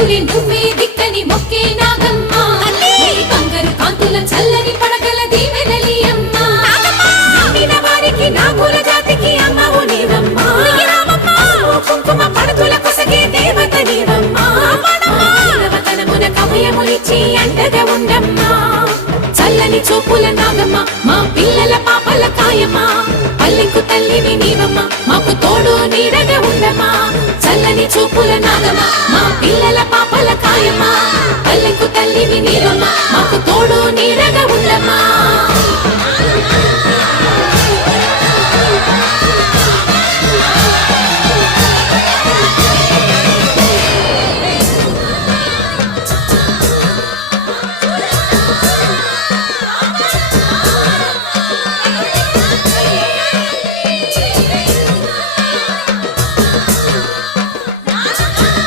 దిక్కులే నువ్వే దిక్కని మొక్కే నాగమ్మ బంగారు కాంతుల చల్లని పడగల దీవెనలి అమ్మ నమ్మిన వారికి నాగుల జాతికి అమ్మవు నీవమ్మ కుంకుమ పడతుల కొసగే దేవత నీవమ్మ నవతనమున కవయమునిచ్చి అండగా ఉండమ్మా చల్లని చూపుల నాగమ్మ మా పిల్లల పాపల కాయమ్మ పల్లెకు తల్లివి నీవమ్మ మాకు తోడు నీడగా ఉండమ్మా చల్లని చూపుల నాగమ్మ మా పిల్లల పాపల కాయమ్మ పల్లెకు తల్లివి నీవమ్మ మాకు తోడు నీడగా